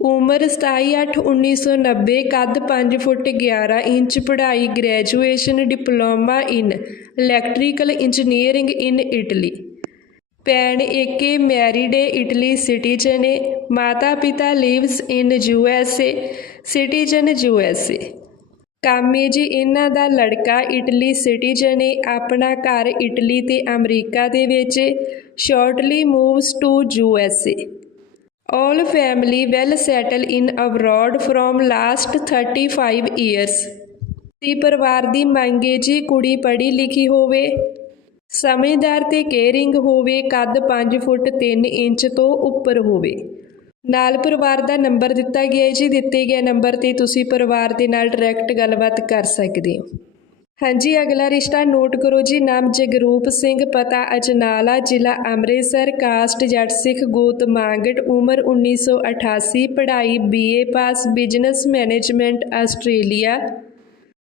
ਉਮਰ 27/8/1990 ਕੱਦ 5 foot 11 inch, ਪੜ੍ਹਾਈ graduation diploma in electrical engineering in Italy. ਭੈਣ ਏਕੇ ਮੈਰਿਡ ਏ ਇਟਲੀ ਸਿਟੀਜ਼ਨ ਏ। ਮਾਤਾ ਪਿਤਾ lives in U S A, citizen U S A. ਕਾਮੇ ਜੀ ਇਹਨਾਂ ਦਾ ਲੜਕਾ ਇਟਲੀ ਸਿਟੀਜ਼ਨ ਏ, ਆਪਣਾ ਘਰ ਇਟਲੀ ਤੇ ਅਮਰੀਕਾ ਦੇ ਵਿੱਚ। Shortly moves to U S A. All family well settled in abroad from last 35 years. ਤੇ ਪਰਿਵਾਰ ਦੀ ਮੰਗ ਹੈ ਜੀ ਕੁੜੀ ਪੜ੍ਹੀ ਲਿਖੀ ਹੋਵੇ, ਸਮਝਦਾਰ ਤੇ ਕੇਅਰਿੰਗ ਹੋਵੇ, ਕੱਦ 5 ਫੁੱਟ 3 ਇੰਚ ਤੋਂ ਉੱਪਰ ਹੋਵੇ। ਨਾਲ ਪਰਿਵਾਰ ਦਾ ਨੰਬਰ ਦਿੱਤਾ ਗਿਆ ਹੈ ਜੀ, ਦਿੱਤੇ ਗਏ ਨੰਬਰ ਤੇ ਤੁਸੀਂ ਪਰਿਵਾਰ ਦੇ ਨਾਲ ਡਾਇਰੈਕਟ ਗੱਲਬਾਤ ਕਰ ਸਕਦੇ ਹੋ। ਹਾਂਜੀ, ਅਗਲਾ ਰਿਸ਼ਤਾ ਨੋਟ ਕਰੋ ਜੀ। ਨਾਮ ਜਗਰੂਪ ਸਿੰਘ, ਪਤਾ ਅਜਨਾਲਾ, ਜ਼ਿਲ੍ਹਾ ਅੰਮ੍ਰਿਤਸਰ, ਕਾਸਟ ਜੱਟ ਸਿੱਖ ਗੋਤ ਮਾਂਗਟ, ਉਮਰ 1988 ਪੜ੍ਹਾਈ BA pass business management Australia.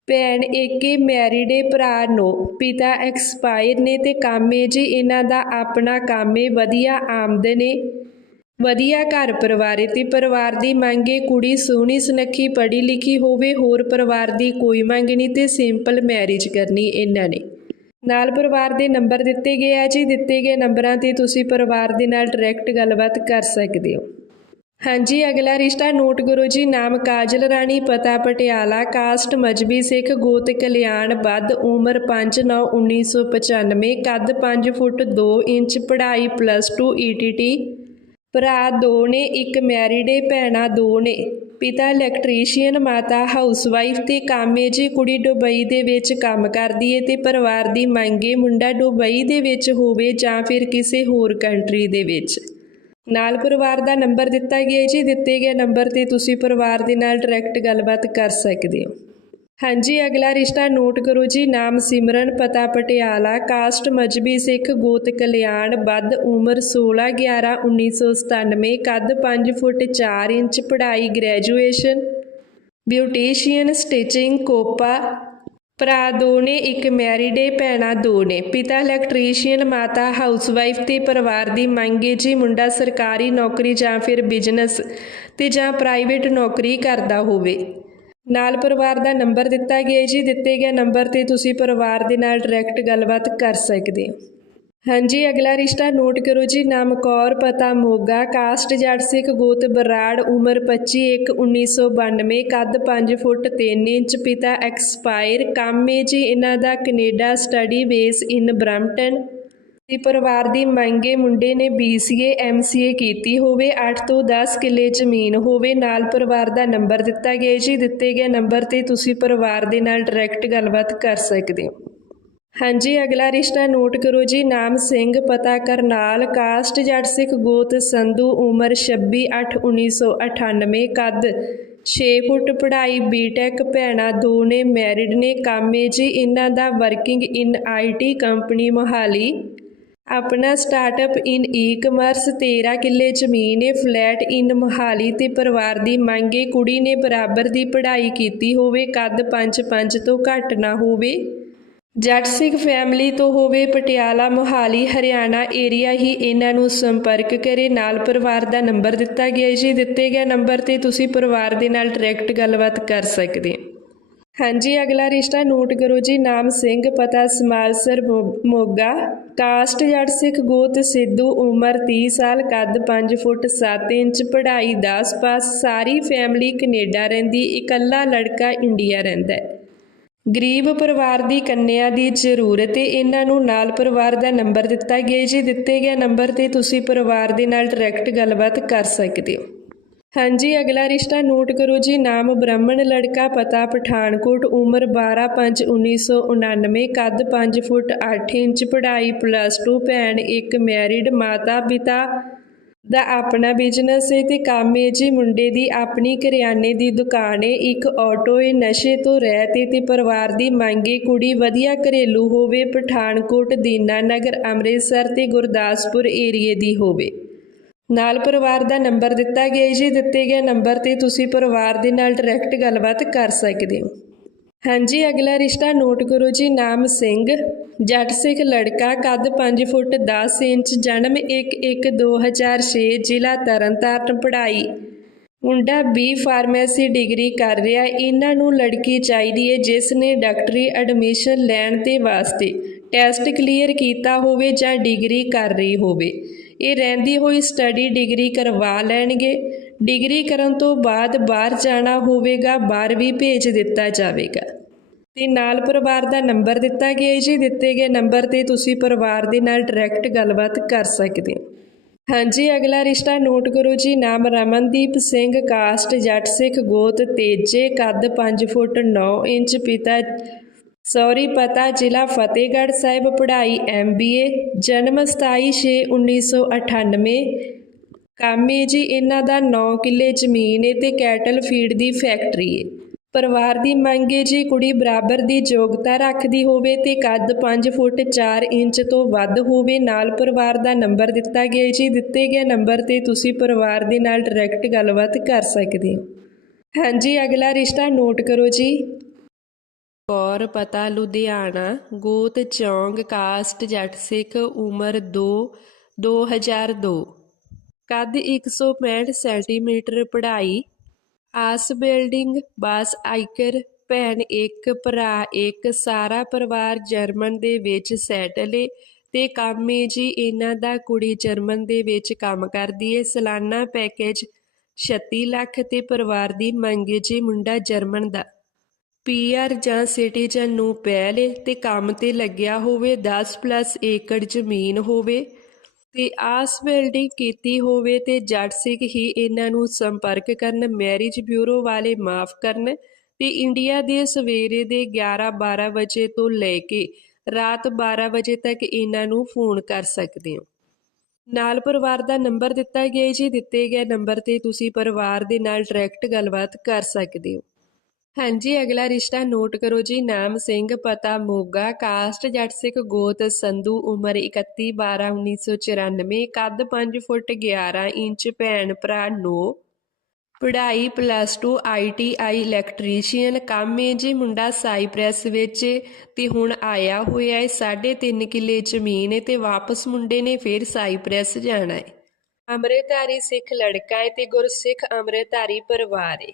ਭੈਣ ਏਕੇ ਮੈਰਿਡ ਏ, ਭਰਾ ਨੋ। ਪਿਤਾ ਐਕਸਪਾਇਰ ਨੇ ਤੇ ਕਾਮੇ ਜੀ। ਇਹਨਾਂ ਦਾ ਆਪਣਾ ਕਾਮੇ ਵਧੀਆ ਆਮਦਨ ਏ। ਵਧੀਆ ਘਰ ਪਰਿਵਾਰ ਏ ਤੇ ਪਰਿਵਾਰ ਦੀ ਮੰਗ ਏ ਕੁੜੀ ਸੋਹਣੀ, ਸੁਨੱਖੀ ਪੜ੍ਹੀ ਲਿਖੀ ਹੋਵੇ, ਹੋਰ ਪਰਿਵਾਰ ਦੀ ਕੋਈ ਮੰਗ ਨਹੀਂ ਤੇ ਸਿੰਪਲ ਮੈਰਿਜ ਕਰਨੀ ਇਹਨਾਂ ਨੇ। ਨਾਲ ਪਰਿਵਾਰ ਦੇ ਨੰਬਰ ਦਿੱਤੇ ਗਏ ਆ ਜੀ, ਦਿੱਤੇ ਗਏ ਨੰਬਰਾਂ ਤੇ ਤੁਸੀਂ ਪਰਿਵਾਰ ਦੇ ਨਾਲ ਡਾਇਰੈਕਟ ਗੱਲਬਾਤ ਕਰ ਸਕਦੇ ਹੋ। ਹਾਂਜੀ, ਅਗਲਾ ਰਿਸ਼ਤਾ ਨੋਟ ਕਰੋ ਜੀ, ਨਾਮ ਕਾਜਲ ਰਾਣੀ, ਪਤਾ ਪਟਿਆਲਾ, ਕਾਸਟ ਮਜਬੀ ਸਿੱਖ, ਗੋਤ ਕਲਿਆਣ, ਵੱਧ ਉਮਰ 5/9/1995 ਕੱਦ 5 ਫੁੱਟ 2 ਇੰਚ, ਪੜ੍ਹਾਈ ਪਲੱਸ 2 ਈਟੀਟੀ ਭਰਾ ਦੋ ਨੇ, ਇੱਕ ਮੈਰਿਡ ਏ, ਭੈਣਾਂ ਦੋ ਨੇ। ਪਿਤਾ ਇਲੈਕਟ੍ਰੀਸ਼ੀਅਨ ਮਾਤਾ ਹਾਊਸਵਾਈਫ ਤੇ ਕਾਮੇ ਜੀ ਕੁੜੀ ਦੁਬਈ ਦੇ ਵਿੱਚ ਕੰਮ ਕਰਦੀ ਏ ਤੇ ਪਰਿਵਾਰ ਦੀ ਮੰਗੇ ਮੁੰਡਾ ਦੁਬਈ ਦੇ ਵਿੱਚ ਹੋਵੇ ਜਾਂ ਫਿਰ ਕਿਸੇ ਹੋਰ ਕੰਟਰੀ ਦੇ ਵਿੱਚ। ਨਾਲ ਪਰਿਵਾਰ ਦਾ ਨੰਬਰ ਦਿੱਤਾ ਗਿਆ ਜੀ। ਦਿੱਤੇ ਗਏ ਨੰਬਰ ਤੇ ਤੁਸੀਂ ਪਰਿਵਾਰ ਦੇ ਨਾਲ ਡਾਇਰੈਕਟ ਗੱਲਬਾਤ ਕਰ ਸਕਦੇ ਹੋ। ਹਾਂਜੀ, ਅਗਲਾ ਰਿਸ਼ਤਾ ਨੋਟ ਕਰੋ ਜੀ। ਨਾਮ ਸਿਮਰਨ, ਪਤਾ ਪਟਿਆਲਾ, ਕਾਸਟ ਮਜਬੀ, ਸਿੱਖ, ਗੋਤ ਕਲਿਆਣ ਵੱਧ ਉਮਰ 16 11 1997 ਕੱਦ 5 ਫੁੱਟ 4 ਇੰਚ, ਪੜ੍ਹਾਈ ਗ੍ਰੈਜੂਏਸ਼ਨ। Beautician, stitching, COPA. ਭਰਾ ਦੋ ਨੇ ਇੱਕ ਮੈਰਿਡ ਏ, ਭੈਣਾਂ ਦੋ ਨੇ ਪਿਤਾ ਇਲੈਕਟ੍ਰੀਸ਼ੀਅਨ, ਮਾਤਾ ਹਾਊਸਵਾਈਫ ਤੇ ਪਰਿਵਾਰ ਦੀ ਮੰਗ ਏ ਜੀ ਮੁੰਡਾ ਸਰਕਾਰੀ ਨੌਕਰੀ ਜਾਂ ਫਿਰ ਬਿਜ਼ਨਸ ਤੇ ਜਾਂ ਪ੍ਰਾਈਵੇਟ ਨੌਕਰੀ ਕਰਦਾ ਹੋਵੇ। ਨਾਲ ਪਰਿਵਾਰ ਦਾ ਨੰਬਰ ਦਿੱਤਾ ਗਿਆ ਜੀ। ਦਿੱਤੇ ਗਏ ਨੰਬਰ ਤੇ ਤੁਸੀਂ ਪਰਿਵਾਰ ਦੇ ਨਾਲ ਡਾਇਰੈਕਟ ਗੱਲਬਾਤ ਕਰ ਸਕਦੇ ਹੋ। ਹਾਂਜੀ, ਅਗਲਾ ਰਿਸ਼ਤਾ ਨੋਟ ਕਰੋ ਜੀ। ਨਾਮ ਕੌਰ, ਪਤਾ ਮੋਗਾ ਕਾਸਟ ਜੱਟ ਸਿੱਖ ਗੋਤ ਬਰਾੜ, ਉਮਰ 25 1 1992 ਕੱਦ 5 ਫੁੱਟ 3 ਇੰਚ, ਪਿਤਾ ਐਕਸਪਾਇਰ ਕੰਮ ਕਾਮੇ ਜੀ ਇਹਨਾਂ ਦਾ Canada study base in Brampton ਤੇ ਪਰਿਵਾਰ ਦੀ ਮੰਗੇ ਮੁੰਡੇ ਨੇ BCA MCA ਕੀਤੀ। ਹੋਵੇ 8 ਤੋਂ 10 ਕਿੱਲੇ ਜ਼ਮੀਨ, ਹੋਵੇ ਨਾਲ ਪਰਿਵਾਰ ਦਾ ਨੰਬਰ ਦਿੱਤਾ ਗਿਆ ਜੀ, ਦਿੱਤੇ ਗਏ ਨੰਬਰ ਤੇ ਤੁਸੀਂ ਪਰਿਵਾਰ ਦੇ ਨਾਲ ਡਾਇਰੈਕਟ ਗੱਲਬਾਤ ਕਰ ਸਕਦੇ ਹੋ। ਹਾਂਜੀ, ਅਗਲਾ ਰਿਸ਼ਤਾ ਨੋਟ ਕਰੋ ਜੀ। ਨਾਮ ਸਿੰਘ, ਪਤਾ ਕਰਨਾਲ, ਕਾਸਟ ਜੱਟ ਸਿੱਖ, ਗੋਤ ਸੰਧੂ, ਉਮਰ 26 8 1998 ਕੱਦ 6 ਫੁੱਟ, ਪੜ੍ਹਾਈ ਬੀਟੈਕ ਭੈਣਾਂ ਦੋ ਨੇ ਮੈਰਿਡ ਨੇ। ਕਾਮੇ ਜੀ, ਇਹਨਾਂ ਦਾ working in IT company Mohali. ਆਪਣਾ ਸਟਾਰਟਅਪ ਇਨ ਈ-ਕਮਰਸ 13 ਕਿੱਲੇ ਜ਼ਮੀਨ ਏ ਫਲੈਟ ਇਨ ਮੋਹਾਲੀ ਤੇ ਪਰਿਵਾਰ ਦੀ ਮੰਗ ਏ ਕੁੜੀ ਨੇ ਬਰਾਬਰ ਦੀ ਪੜ੍ਹਾਈ ਕੀਤੀ ਹੋਵੇ, ਕੱਦ 5-5 ਤੋਂ ਘੱਟ ਨਾ ਹੋਵੇ। ਜੱਟ ਸਿੰਘ ਫੈਮਿਲੀ ਤੋਂ ਹੋਵੇ, ਪਟਿਆਲਾ, ਮੋਹਾਲੀ, ਹਰਿਆਣਾ ਏਰੀਆ ਹੀ ਇਹਨਾਂ ਨੂੰ ਸੰਪਰਕ ਕਰੇ। ਨਾਲ ਪਰਿਵਾਰ ਦਾ ਨੰਬਰ ਦਿੱਤਾ ਗਿਆ ਜੀ। ਦਿੱਤੇ ਗਏ ਨੰਬਰ ਤੇ ਤੁਸੀਂ ਪਰਿਵਾਰ ਦੇ ਨਾਲ ਡਾਇਰੈਕਟ ਗੱਲਬਾਤ ਕਰ ਸਕਦੇ ਹੋ। ਹਾਂਜੀ, ਅਗਲਾ ਰਿਸ਼ਤਾ ਨੋਟ ਕਰੋ ਜੀ। ਨਾਮ ਸਿੰਘ, ਪਤਾ ਸਮਾਲਸਰ ਮੋ- ਮੋਗਾ। ਕਾਸਟ ਜੜ ਸਿੱਖ ਗੋਤ ਸਿੱਧੂ, ਉਮਰ 30 ਸਾਲ, ਕੱਦ 5 ਫੁੱਟ 7 ਇੰਚ, ਪੜ੍ਹਾਈ 10 ਪਾਸ, ਸਾਰੀ ਫੈਮਿਲੀ ਕੈਨੇਡਾ ਰਹਿੰਦੀ, ਇਕੱਲਾ ਲੜਕਾ ਇੰਡੀਆ ਰਹਿੰਦਾ ਹੈ। ਗਰੀਬ ਪਰਿਵਾਰ ਦੀ ਕੰਨਿਆ ਦੀ ਜ਼ਰੂਰਤ ਹੈ ਇਹਨਾਂ ਨੂੰ ਨਾਲ ਪਰਿਵਾਰ ਦਾ ਨੰਬਰ ਦਿੱਤਾ ਗਿਆ ਜੀ। ਦਿੱਤੇ ਗਏ ਨੰਬਰ ਤੇ ਤੁਸੀਂ ਪਰਿਵਾਰ ਦੇ ਨਾਲ ਡਾਇਰੈਕਟ ਗੱਲਬਾਤ ਕਰ ਸਕਦੇ ਹੋ। ਹਾਂਜੀ, ਅਗਲਾ ਰਿਸ਼ਤਾ ਨੋਟ ਕਰੋ ਜੀ। ਨਾਮ ਬ੍ਰਾਹਮਣ, ਲੜਕਾ, ਪਤਾ, ਪਠਾਨਕੋਟ, ਉਮਰ 12/5/1999 ਕੱਦ 5 ਫੁੱਟ 8 ਇੰਚ, ਪੜ੍ਹਾਈ ਪਲੱਸ 2 ਭੈਣ ਇੱਕ ਮੈਰਿਡ ਮਾਤਾ, ਪਿਤਾ ਦਾ ਆਪਣਾ ਬਿਜ਼ਨਸ ਹੈ ਤੇ ਕੰਮ ਹੈ ਜੀ। ਮੁੰਡੇ ਦੀ ਆਪਣੀ ਕਰਿਆਨੇ ਦੀ ਦੁਕਾਨ ਹੈ ਇੱਕ ਆਟੋ ਹੈ ਨਸ਼ੇ ਤੋਂ ਰਹਿਤ ਹੈ ਤੇ ਪਰਿਵਾਰ ਦੀ ਮੰਗ ਮੰਗੇ ਕੁੜੀ ਵਧੀਆ ਘਰੇਲੂ ਹੋਵੇ, ਪਠਾਨਕੋਟ ਦੀਨਾਨਗਰ ਅੰਮ੍ਰਿਤਸਰ ਤੇ ਗੁਰਦਾਸਪੁਰ ਏਰੀਏ ਦੀ ਹੋਵੇ। ਨਾਲ ਪਰਿਵਾਰ ਦਾ ਨੰਬਰ ਦਿੱਤਾ ਗਿਆ ਜੀ, ਦਿੱਤੇ ਗਏ ਨੰਬਰ ਤੇ ਤੁਸੀਂ ਪਰਿਵਾਰ ਦੇ ਨਾਲ ਡਾਇਰੈਕਟ ਗੱਲਬਾਤ ਕਰ ਸਕਦੇ ਹੋ। ਹਾਂਜੀ, ਅਗਲਾ ਰਿਸ਼ਤਾ ਨੋਟ ਕਰੋ ਜੀ, ਨਾਮ ਸਿੰਘ, ਜੱਟ ਸਿੱਖ ਲੜਕਾ, ਕੱਦ 5 ਫੁੱਟ 10 ਇੰਚ, ਜਨਮ 1/1/2006 ਜ਼ਿਲ੍ਹਾ ਤਰਨਤਾਰਨ, ਪੜ੍ਹਾਈ। ਮੁੰਡਾ ਬੀ ਫਾਰਮੇਸੀ ਡਿਗਰੀ ਕਰ ਰਿਹਾ, ਇਹਨਾਂ ਨੂੰ ਲੜਕੀ ਚਾਹੀਦੀ ਹੈ ਜਿਸ ਨੇ ਡਾਕਟਰੀ ਐਡਮਿਸ਼ਨ ਲੈਣ ਦੇ ਵਾਸਤੇ ਟੈਸਟ ਕਲੀਅਰ ਕੀਤਾ ਹੋਵੇ ਜਾਂ ਡਿਗਰੀ ਕਰ ਰਹੀ ਹੋਵੇ। ਇਹ ਰਹਿੰਦੀ ਹੋਈ ਸਟੱਡੀ ਡਿਗਰੀ ਕਰਵਾ ਲੈਣਗੇ। ਡਿਗਰੀ ਕਰਨ ਤੋਂ ਬਾਅਦ ਬਾਹਰ ਜਾਣਾ ਹੋਵੇਗਾ, ਬਾਹਰ ਵੀ ਭੇਜ ਦਿੱਤਾ ਜਾਵੇਗਾ। ਤੇ ਨਾਲ ਪਰਿਵਾਰ ਦਾ ਨੰਬਰ ਦਿੱਤਾ ਗਿਆ ਜੀ। ਦਿੱਤੇ ਗਏ ਨੰਬਰ ਤੇ ਤੁਸੀਂ ਪਰਿਵਾਰ ਦੇ ਨਾਲ ਡਾਇਰੈਕਟ ਗੱਲਬਾਤ ਕਰ ਸਕਦੇ ਹੋ। ਹਾਂਜੀ, ਅਗਲਾ ਰਿਸ਼ਤਾ ਨੋਟ ਕਰੋ ਜੀ। ਨਾਮ ਰਮਨਦੀਪ ਸਿੰਘ ਕਾਸਟ ਜੱਟ ਸਿੱਖ, ਗੋਤ ਤੇਜੇ, ਕੱਦ 5 ਫੁੱਟ 9 ਇੰਚ, ਪਿਤਾ ਸੌਰੀ, ਪਤਾ ਜ਼ਿਲ੍ਹਾ ਫਤਿਹਗੜ੍ਹ ਸਾਹਿਬ ਪੜ੍ਹਾਈ ਐਮਬੀਏ ਜਨਮ 27/6/1998 ਕਾਮੇ ਜੀ, ਇਹਨਾਂ ਦਾ 9 ਕਿੱਲੇ ਜ਼ਮੀਨ ਹੈ ਤੇ ਕੈਟਲ ਫੀਡ ਦੀ ਫੈਕਟਰੀ ਹੈ ਪਰਿਵਾਰ ਦੀ ਮੰਗ ਹੈ ਜੀ ਕੁੜੀ ਬਰਾਬਰ ਦੀ ਯੋਗਤਾ ਰੱਖਦੀ ਹੋਵੇ ਤੇ ਕੱਦ 5 ਫੁੱਟ 4 ਇੰਚ ਤੋਂ ਵੱਧ ਹੋਵੇ, ਨਾਲ ਪਰਿਵਾਰ ਦਾ ਨੰਬਰ ਦਿੱਤਾ ਗਿਆ ਜੀ। ਦਿੱਤੇ ਗਏ ਨੰਬਰ ਤੇ ਤੁਸੀਂ ਪਰਿਵਾਰ ਦੇ ਨਾਲ ਡਾਇਰੈਕਟ ਗੱਲਬਾਤ ਕਰ ਸਕਦੇ ਹੋ। ਹਾਂਜੀ, ਅਗਲਾ ਰਿਸ਼ਤਾ ਨੋਟ ਕਰੋ ਜੀ। ਕੌਰ ਪਤਾ ਲੁਧਿਆਣਾ, ਗੋਤ ਚੌਂਗ ਕਾਸਟ ਜੱਟ ਸਿੱਖ ਉਮਰ 2 2002 ਕੱਦ 165 ਸੈਂਟੀਮੀਟਰ ਪੜ੍ਹਾਈ, ਆਸ ਬਿਲਡਿੰਗ, ਬਾਸ ਆਈਕਰ, ਭੈਣ ਇੱਕ, ਭਰਾ ਇੱਕ, ਸਾਰਾ ਪਰਿਵਾਰ ਜਰਮਨ ਦੇ ਵਿੱਚ ਸੈਟਲ ਏ ਤੇ ਕੰਮ ਏ ਜੀ ਇਹਨਾਂ ਦਾ ਕੁੜੀ ਜਰਮਨ ਦੇ ਵਿੱਚ ਕੰਮ ਕਰਦੀ ਏ। ਸਾਲਾਨਾ ਪੈਕੇਜ 36 ਲੱਖ ਤੇ ਪਰਿਵਾਰ ਦੀ ਮੰਗ ਏ ਜੀ ਮੁੰਡਾ ਜਰਮਨ ਦਾ। ਪੀਆਰ ਜਾਂ ਸਿਟੀਜ਼ਨ ਨੂੰ ਪਹਿਲੇ ਤੇ ਕੰਮ ਤੇ ਲੱਗਿਆ ਹੋਵੇ 10 ਪਲੱਸ ਏਕੜ ਜ਼ਮੀਨ ਹੋਵੇ ਤੇ ਆਸ ਬਿਲਡਿੰਗ ਕੀਤੀ ਹੋਵੇ ਤੇ ਜੱਟ ਸਿੱਖ ਹੀ ਇਹਨਾਂ ਨੂੰ ਸੰਪਰਕ ਕਰਨ, ਮੈਰਿਜ ਬਿਊਰੋ ਵਾਲੇ ਮਾਫ ਕਰਨ ਤੇ ਇੰਡੀਆ ਦੇ ਸਵੇਰੇ ਦੇ 11-12 ਵਜੇ ਤੋਂ ਲੈ ਕੇ ਰਾਤ 12 ਵਜੇ ਤੱਕ ਇਹਨਾਂ ਨੂੰ ਫੋਨ ਕਰ ਸਕਦੇ ਹੋ। ਨਾਲ ਪਰਿਵਾਰ ਦਾ ਨੰਬਰ ਦਿੱਤਾ ਗਿਆ ਜੀ, ਦਿੱਤੇ ਗਏ ਨੰਬਰ ਤੇ ਤੁਸੀਂ ਪਰਿਵਾਰ ਦੇ ਨਾਲ ਡਾਇਰੈਕਟ ਗੱਲਬਾਤ ਕਰ ਸਕਦੇ ਹੋ। ਹਾਂਜੀ, ਅਗਲਾ ਰਿਸ਼ਤਾ ਨੋਟ ਕਰੋ ਜੀ। ਨਾਮ ਸਿੰਘ, ਪਤਾ ਮੋਗਾ, ਕਾਸਟ ਜੱਟ ਸਿੱਖ ਗੋਤ, ਸੰਧੂ, ਉਮਰ 31 12 1994 ਕੱਦ 5 ਫੁੱਟ 11 ਇੰਚ, ਭੈਣ ਭਰਾ 9 ਪੜ੍ਹਾਈ ਪਲੱਸ 2 ਆਈਟੀਆਈ ਇਲੈਕਟ੍ਰੀਸ਼ੀਅਨ ਕੰਮ ਹੈ ਜੀ ਮੁੰਡਾ ਸਾਈਪ੍ਰੈਸ ਵਿੱਚ ਤੇ ਹੁਣ ਆਇਆ ਹੋਇਆ ਹੈ। 3.5 ਕਿੱਲੇ ਜ਼ਮੀਨ ਹੈ ਤੇ ਵਾਪਸ ਮੁੰਡੇ ਨੇ ਫਿਰ ਸਾਈਪ੍ਰੈਸ ਜਾਣਾ ਹੈ। ਅੰਮ੍ਰਿਤਧਾਰੀ ਸਿੱਖ ਲੜਕਾ ਹੈ ਤੇ ਗੁਰਸਿੱਖ ਅੰਮ੍ਰਿਤਧਾਰੀ ਪਰਿਵਾਰ ਹੈ।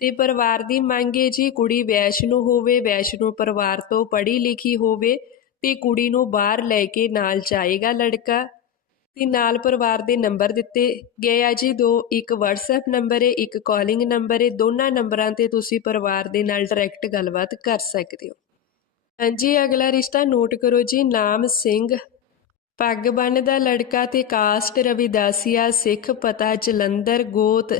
ਤੇ ਪਰਿਵਾਰ ਦੀ ਮੰਗ ਹੈ ਜੀ, ਕੁੜੀ ਵੈਸ਼ਨੂ ਹੋਵੇ, ਵੈਸ਼ਨੂ ਪਰਿਵਾਰ ਤੋਂ ਪੜ੍ਹੀ ਲਿਖੀ ਹੋਵੇ ਤੇ ਕੁੜੀ ਨੂੰ ਬਾਹਰ ਲੈ ਕੇ ਨਾਲ ਜਾਏਗਾ ਲੜਕਾ ਤੇ ਨਾਲ ਪਰਿਵਾਰ ਦੇ ਨੰਬਰ ਦਿੱਤੇ ਗਏ ਆ ਜੀ, ਦੋ, ਇੱਕ WhatsApp ਨੰਬਰ ਹੈ ਇੱਕ ਕਾਲਿੰਗ ਨੰਬਰ ਹੈ ਦੋਨਾਂ ਨੰਬਰਾਂ ਤੇ ਤੁਸੀਂ ਪਰਿਵਾਰ ਦੇ ਨਾਲ ਡਾਇਰੈਕਟ ਗੱਲਬਾਤ ਕਰ ਸਕਦੇ ਹੋ। ਹਾਂਜੀ, ਅਗਲਾ ਰਿਸ਼ਤਾ ਨੋਟ ਕਰੋ ਜੀ, ਨਾਮ ਸਿੰਘ, ਪੱਗ ਬੰਨਦਾ ਲੜਕਾ ਤੇ ਕਾਸਟ ਰਵਿਦਾਸੀਆ, ਸਿੱਖ ਪਤਾ, ਜਲੰਧਰ, ਗੋਤ,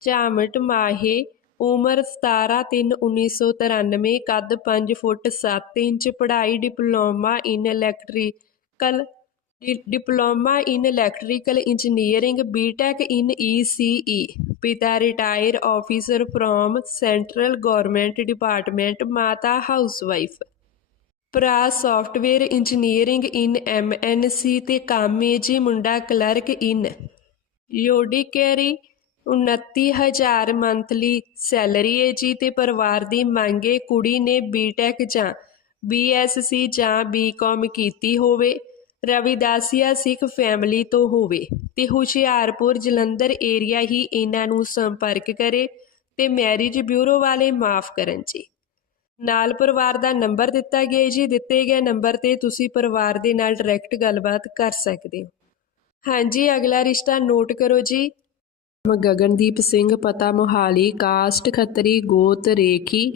ਝਾਮਟ, ਮਾਹੇ ਉਮਰ 17/3/1993 ਕੱਦ ਪੰਜ ਫੁੱਟ ਸੱਤ ਇੰਚ, ਪੜ੍ਹਾਈ diploma in electrical diploma in electrical engineering, B Tech in ECE ਪਿਤਾ retire officer from central government department, ਮਾਤਾ ਹਾਊਸਵਾਈਫ। ਭਰਾ ਸੌਫਟਵੇਅਰ ਇੰਜੀਨੀਅਰਿੰਗ ਇਨ ਐਮਐਨਸੀ ਤੇ ਕਾਮੇ ਜੀ ਮੁੰਡਾ ਕਲਰਕ ਇਨ। ਯੋਡੀਕੈਰੀ 29000 ਮੰਥਲੀ ਸੈਲਰੀ ਹੈ ਜੀ ਤੇ ਪਰਿਵਾਰ ਦੀ ਮੰਗ ਮੰਗੇ ਕੁੜੀ ਨੇ ਬੀਟੈਕ ਜਾਂ ਬੀਐਸਸੀ ਜਾਂ ਬੀਕਾਮ ਕੀਤੀ ਹੋਵੇ। ਰਵਿਦਾਸੀਆ ਸਿੱਖ ਫੈਮਿਲੀ ਤੋਂ ਹੋਵੇ ਤੇ ਹੁਸ਼ਿਆਰਪੁਰ, ਜਲੰਧਰ ਏਰੀਆ ਹੀ ਇਹਨਾਂ ਨੂੰ ਸੰਪਰਕ ਕਰੇ ਤੇ ਮੈਰਿਜ ਬਿਊਰੋ ਵਾਲੇ ਮਾਫ ਕਰਨ ਜੀ। ਨਾਲ ਪਰਿਵਾਰ ਦਾ ਨੰਬਰ ਦਿੱਤਾ ਗਿਆ ਜੀ। ਦਿੱਤੇ ਗਏ ਨੰਬਰ ਤੇ ਤੁਸੀਂ ਪਰਿਵਾਰ ਦੇ ਨਾਲ ਡਾਇਰੈਕਟ ਗੱਲਬਾਤ ਕਰ ਸਕਦੇ ਹੋ। ਹਾਂਜੀ, ਅਗਲਾ ਰਿਸ਼ਤਾ ਨੋਟ ਕਰੋ ਜੀ। ਗਗਨਦੀਪ ਸਿੰਘ, ਪਤਾ ਮੋਹਾਲੀ, ਕਾਸਟ ਖੱਤਰੀ, ਗੋਤ ਰੇਖੀ,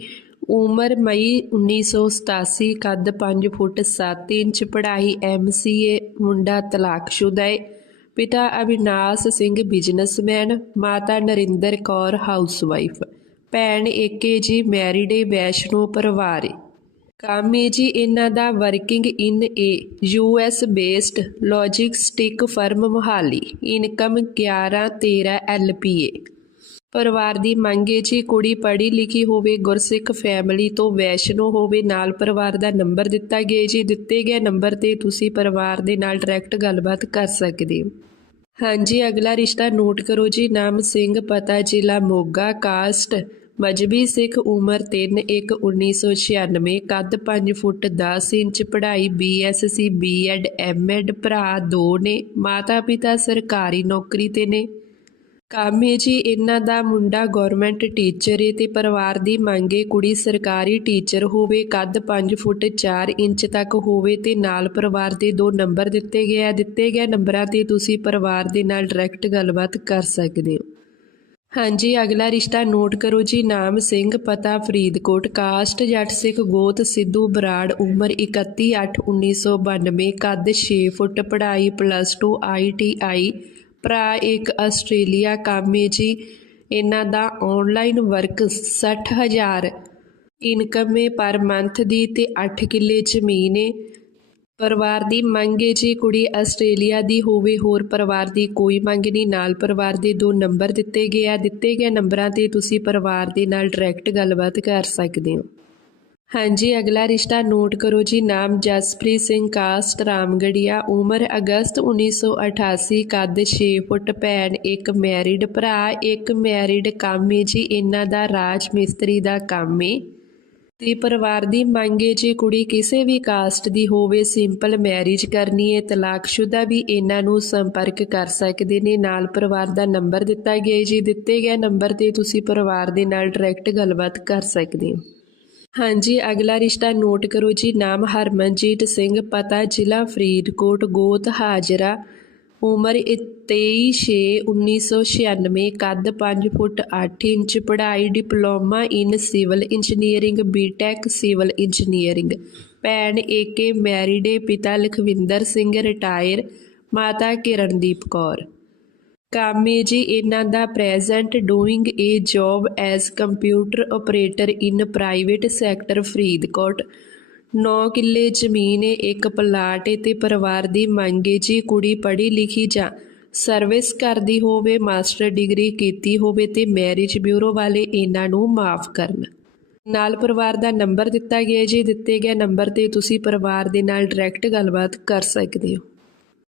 ਉਮਰ ਮਈ 1987 ਕੱਦ 5 ਫੁੱਟ 7 ਇੰਚ, ਪੜ੍ਹਾਈ ਐਮਸੀਏ ਮੁੰਡਾ ਤਲਾਕਸ਼ੁਦਾ ਹੈ ਪਿਤਾ ਅਵਿਨਾਸ਼ ਸਿੰਘ, ਬਿਜ਼ਨਸਮੈਨ, ਮਾਤਾ ਨਰਿੰਦਰ ਕੌਰ, ਹਾਊਸਵਾਈਫ। ਭੈਣ ਏਕੇ ਜੀ, ਮੈਰਿਡ ਏ, ਵੈਸ਼ਨੋ ਪਰਿਵਾਰ ਏ। ਕੰਮ ਹੈ ਜੀ, ਇਹਨਾਂ ਦਾ working in a U US based logistic firm Mohali. Income 11 13 LPA ਪਰਿਵਾਰ ਦੀ ਮੰਗ ਹੈ ਜੀ, ਕੁੜੀ ਪੜ੍ਹੀ ਲਿਖੀ ਹੋਵੇ, ਗੁਰਸਿੱਖ ਫੈਮਿਲੀ ਤੋਂ ਵੈਸ਼ਨੋ ਹੋਵੇ, ਨਾਲ ਪਰਿਵਾਰ ਦਾ ਨੰਬਰ ਦਿੱਤਾ ਗਿਆ ਜੀ। ਦਿੱਤੇ ਗਏ ਨੰਬਰ ਤੇ ਤੁਸੀਂ ਪਰਿਵਾਰ ਦੇ ਨਾਲ ਡਾਇਰੈਕਟ ਗੱਲਬਾਤ ਕਰ ਸਕਦੇ ਹੋ। ਹਾਂਜੀ, ਅਗਲਾ ਰਿਸ਼ਤਾ ਨੋਟ ਕਰੋ ਜੀ। ਨਾਮ ਸਿੰਘ, ਪਤਾ ਜ਼ਿਲ੍ਹਾ ਮੋਗਾ ਕਾਸਟ ਮਜਬੀ ਸਿੱਖ ਉਮਰ 3 1 1996 ਕੱਦ 5 ਫੁੱਟ 10 ਇੰਚ, ਪੜ੍ਹਾਈ ਬੀਐਸਸੀ ਬੀਐਡ ਐਮਐਡ ਭਰਾ ਦੋ ਨੇ, ਮਾਤਾ ਪਿਤਾ ਸਰਕਾਰੀ ਨੌਕਰੀ ਤੇ ਨੇ। ਕੰਮ ਹੈ ਜੀ ਇਹਨਾਂ ਦਾ ਮੁੰਡਾ ਗਵਰਨਮੈਂਟ ਟੀਚਰ ਏ ਤੇ ਪਰਿਵਾਰ ਦੀ ਮੰਗ ਏ ਕੁੜੀ ਸਰਕਾਰੀ ਟੀਚਰ ਹੋਵੇ, ਕੱਦ 5 ਫੁੱਟ 4 ਇੰਚ ਤੱਕ ਹੋਵੇ ਤੇ ਨਾਲ ਪਰਿਵਾਰ ਦੇ ਦੋ ਨੰਬਰ ਦਿੱਤੇ ਗਏ ਆ। ਦਿੱਤੇ ਗਏ ਨੰਬਰਾਂ ਤੇ ਤੁਸੀਂ ਪਰਿਵਾਰ ਦੇ ਨਾਲ ਡਾਇਰੈਕਟ ਗੱਲਬਾਤ ਕਰ ਸਕਦੇ ਹੋ। ਹਾਂਜੀ, ਅਗਲਾ ਰਿਸ਼ਤਾ ਨੋਟ ਕਰੋ ਜੀ। ਨਾਮ ਸਿੰਘ, ਪਤਾ ਫਰੀਦਕੋਟ, ਕਾਸਟ, ਜੱਟ ਸਿੱਖ, ਗੋਤ, ਸਿੱਧੂ, ਬਰਾੜ, ਉਮਰ 31 8 1992 ਕੱਦ 6 ਫੁੱਟ, ਪੜ੍ਹਾਈ ਪਲੱਸ 2 ਆਈਟੀਆਈ ਭਰਾ ਇੱਕ ਆਸਟ੍ਰੇਲੀਆ ਕਾਮੇ ਜੀ। ਇਹਨਾਂ ਦਾ ਆਨਲਾਈਨ ਵਰਕ 60000 ਇਨਕਮ ਹੈ ਪਰ ਮੰਥ ਦੀ ਤੇ 8 ਕਿੱਲੇ ਜ਼ਮੀਨ ਹੈ ਪਰਿਵਾਰ ਦੀ ਮੰਗ ਹੈ ਜੀ, ਕੁੜੀ ਆਸਟ੍ਰੇਲੀਆ ਦੀ ਹੋਵੇ, ਹੋਰ ਪਰਿਵਾਰ ਦੀ ਕੋਈ ਮੰਗ ਨਹੀਂ। ਨਾਲ ਪਰਿਵਾਰ ਦੇ ਦੋ ਨੰਬਰ ਦਿੱਤੇ ਗਏ ਆ। ਦਿੱਤੇ ਗਏ ਨੰਬਰਾਂ ਤੇ ਤੁਸੀਂ ਪਰਿਵਾਰ ਦੇ ਨਾਲ ਡਾਇਰੈਕਟ ਗੱਲਬਾਤ ਕਰ ਸਕਦੇ ਹੋ। ਹਾਂਜੀ, ਅਗਲਾ ਰਿਸ਼ਤਾ ਨੋਟ ਕਰੋ ਜੀ। ਨਾਮ ਜਸਪ੍ਰੀਤ ਸਿੰਘ, ਕਾਸਟ ਰਾਮਗੜੀਆ, ਉਮਰ ਅਗਸਤ 1988 ਕੱਦ 6 ਫੁੱਟ, ਭੈਣ ਇੱਕ ਮੈਰਿਡ ਭਰਾ, ਇੱਕ ਮੈਰਿਡ ਕੰਮ ਹੈ ਜੀ। ਇਹਨਾਂ ਦਾ ਰਾਜ ਮਿਸਤਰੀ ਦਾ ਕੰਮ ਹੈ ਤੇ ਪਰਿਵਾਰ ਦੀ ਮੰਗ ਹੈ, ਜੇ ਕੁੜੀ ਕਿਸੇ ਵੀ ਕਾਸਟ ਦੀ ਹੋਵੇ ਸਿੰਪਲ ਮੈਰਿਜ ਕਰਨੀ ਹੈ, ਤਲਾਕਸ਼ੁਦਾ ਵੀ ਇਹਨਾਂ ਨੂੰ ਸੰਪਰਕ ਕਰ ਸਕਦੇ ਨੇ। ਨਾਲ ਪਰਿਵਾਰ ਦਾ ਨੰਬਰ ਦਿੱਤਾ ਗਿਆ ਜੀ ਦਿੱਤੇ ਗਏ ਨੰਬਰ ਤੇ ਤੁਸੀਂ ਪਰਿਵਾਰ ਦੇ ਨਾਲ ਡਾਇਰੈਕਟ ਗੱਲਬਾਤ ਕਰ ਸਕਦੇ ਹੋ। ਹਾਂਜੀ, ਅਗਲਾ ਰਿਸ਼ਤਾ ਨੋਟ ਕਰੋ ਜੀ। ਨਾਮ ਹਰਮਨਜੀਤ ਸਿੰਘ, ਪਤਾ ਜ਼ਿਲ੍ਹਾ ਫਰੀਦਕੋਟ, ਗੋਤ ਹਾਜਰਾ। ਉਮਰ 23/6/1996 ਕੱਦ 5 ਫੁੱਟ 8 ਇੰਚ, ਪੜ੍ਹਾਈ diploma in civil engineering, BTech civil engineering. ਭੈਣ ਏਕੇ ਮੈਰਿਡ ਏ, ਪਿਤਾ ਲਖਵਿੰਦਰ ਸਿੰਘ, ਰਿਟਾਇਰ ਮਾਤਾ ਕਿਰਨਦੀਪ ਕੌਰ। ਕਾਮੇ ਜੀ ਇਹਨਾਂ ਦਾ present, doing a job as computer operator in private sector Faridkot. 9 ਕਿੱਲੇ ਜ਼ਮੀਨ ਏ, ਇੱਕ ਪਲਾਟ ਏ ਤੇ ਪਰਿਵਾਰ ਦੀ ਮੰਗ ਏ, ਜੀ ਕੁੜੀ ਪੜ੍ਹੀ ਲਿਖੀ ਜਾਂ ਸਰਵਿਸ ਕਰਦੀ ਹੋਵੇ ਮਾਸਟਰ ਡਿਗਰੀ ਕੀਤੀ ਹੋਵੇ ਤੇ ਮੈਰਿਜ ਬਿਊਰੋ ਵਾਲੇ ਇਹਨਾਂ ਨੂੰ ਮਾਫ ਕਰਨ। ਨਾਲ ਪਰਿਵਾਰ ਦਾ ਨੰਬਰ ਦਿੱਤਾ ਗਿਆ ਜੀ ਦਿੱਤੇ ਗਏ ਨੰਬਰ ਤੇ ਤੁਸੀਂ ਪਰਿਵਾਰ ਦੇ ਨਾਲ ਡਾਇਰੈਕਟ ਗੱਲਬਾਤ ਕਰ ਸਕਦੇ ਹੋ।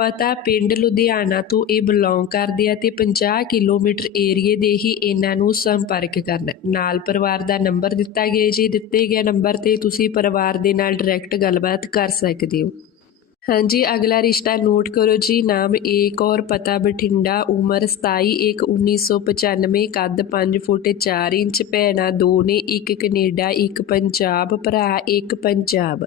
ਪਤਾ ਪਿੰਡ ਲੁਧਿਆਣਾ ਤੋਂ ਇਹ ਬਿਲੋਂਗ ਕਰਦੇ ਆ ਤੇ 50 ਕਿਲੋਮੀਟਰ ਏਰੀਏ ਦੇ ਹੀ ਇਹਨਾਂ ਨੂੰ ਸੰਪਰਕ ਕਰਨਾ। ਨਾਲ ਪਰਿਵਾਰ ਦਾ ਨੰਬਰ ਦਿੱਤਾ ਗਿਆ ਜੀ। ਦਿੱਤੇ ਗਏ ਨੰਬਰ ਤੇ ਤੁਸੀਂ ਪਰਿਵਾਰ ਦੇ ਨਾਲ ਡਾਇਰੈਕਟ ਗੱਲਬਾਤ ਕਰ ਸਕਦੇ ਹੋ। ਹਾਂਜੀ, ਅਗਲਾ ਰਿਸ਼ਤਾ ਨੋਟ ਕਰੋ ਜੀ। ਨਾਮ ਏਕ ਔਰ ਪਤਾ ਬਠਿੰਡਾ, ਉਮਰ 27 1 1995 ਕੱਦ 5 ਫੁੱਟ 4 ਇੰਚ, ਭੈਣਾਂ ਦੋ ਨੇ, ਇੱਕ ਕੈਨੇਡਾ, ਇੱਕ ਪੰਜਾਬ, ਭਰਾ ਇੱਕ ਪੰਜਾਬ।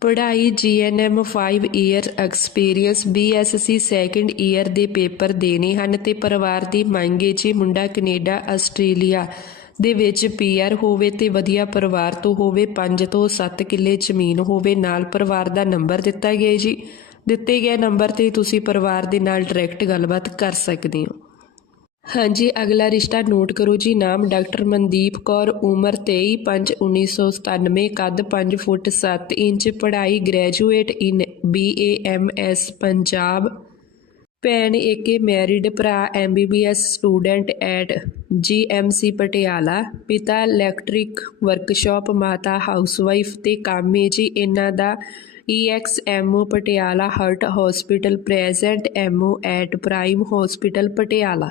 ਪੜ੍ਹਾਈ GNM 5 year experience BSc second year ਦੇ ਪੇਪਰ ਦੇਣੇ ਹਨ ਤੇ ਪਰਿਵਾਰ ਦੀ ਮੰਗ ਹੈ ਜੀ ਮੁੰਡਾ ਕੈਨੇਡਾ, ਆਸਟ੍ਰੇਲੀਆ ਦੇ ਵਿੱਚ ਪੀਆਰ ਹੋਵੇ ਤੇ ਵਧੀਆ ਪਰਿਵਾਰ ਤੋਂ ਹੋਵੇ 5 ਤੋਂ 7 ਕਿੱਲੇ ਜ਼ਮੀਨ ਹੋਵੇ, ਨਾਲ ਪਰਿਵਾਰ ਦਾ ਨੰਬਰ ਦਿੱਤਾ ਗਿਆ ਜੀ। ਦਿੱਤੇ ਗਏ ਨੰਬਰ ਤੇ ਤੁਸੀਂ ਪਰਿਵਾਰ ਦੇ ਨਾਲ ਡਾਇਰੈਕਟ ਗੱਲਬਾਤ ਕਰ ਸਕਦੇ ਹੋ। ਹਾਂਜੀ, ਅਗਲਾ ਰਿਸ਼ਤਾ ਨੋਟ ਕਰੋ ਜੀ। ਨਾਮ ਡਾਕਟਰ ਮਨਦੀਪ ਕੌਰ, ਉਮਰ 23/5/1997 ਕੱਦ 5 ਫੁੱਟ 7 ਇੰਚ, ਪੜ੍ਹਾਈ ਗ੍ਰੈਜੂਏਟ ਇਨ BAMS ਪੰਜਾਬ। ਭੈਣ ਏਕੇ, ਮੈਰਿਡ ਭਰਾ MBBS student at GMC Patiala. ਪਿਤਾ ਇਲੈਕਟ੍ਰਿਕ ਵਰਕਸ਼ਾਪ, ਮਾਤਾ ਹਾਊਸਵਾਈਫ ਤੇ ਕੰਮ ਹੈ ਜੀ। ਇਹਨਾਂ ਦਾ ex MO Patiala heart hospital present MO at prime hospital Patiala.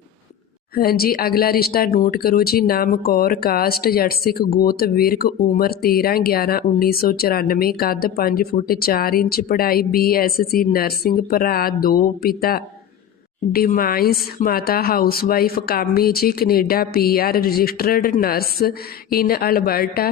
ਹਾਂਜੀ, ਅਗਲਾ ਰਿਸ਼ਤਾ ਨੋਟ ਕਰੋ ਜੀ। ਨਾਮ ਕੌਰ, ਕਾਸਟ ਜੱਟ ਗੋਤ, ਵਿਰਕ, ਉਮਰ 13 11 1994 ਕੱਦ 5 ਫੁੱਟ 4 ਇੰਚ, ਪੜ੍ਹਾਈ ਬੀਐਸਸੀ ਨਰਸਿੰਗ, ਭਰਾ, ਦੋ ਪਿਤਾ। ਡਿਮਾਈਸ ਮਾਤਾ ਹਾਊਸਵਾਈਫ ਕਾਮੀ ਜੀ, Canada PR registered nurse, in Alberta.